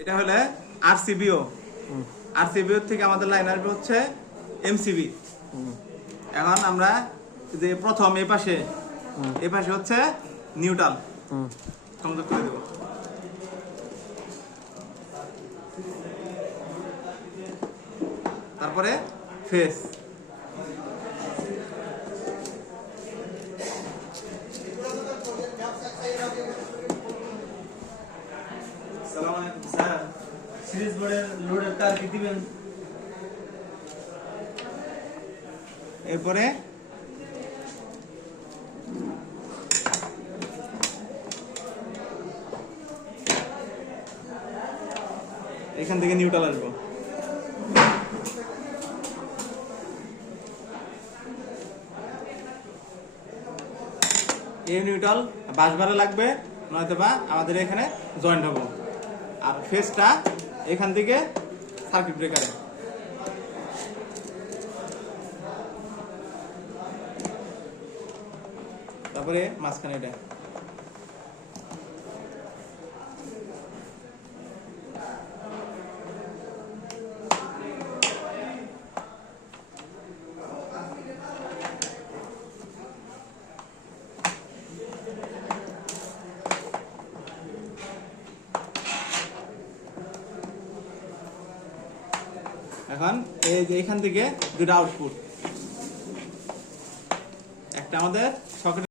এটা হলে আরসিবিও আরসিবিও থেকে আমাদের লাইন আসবে হচ্ছে এমসিবি। এখন আমরা যে প্রথম এই পাশে হচ্ছে নিউট্রাল সংযোগ করে দেব। তারপরে ফেস, স্যার সিরিজ বোর্ডের লোডের তার কি দিবেন? এরপরে এখান থেকে নিউট্রাল আসবো। এই নিউট্রাল বাসবারে লাগবে, নয়তো বা আমাদের এখানে জয়েন্ট হবো। আর ফেসটা এখান থেকে সার্কিট ব্রেকারে। তারপরে মাঝখানে এটা এখন এই যে এখান থেকে দুটো আউটপুট, একটা আমাদের সকেট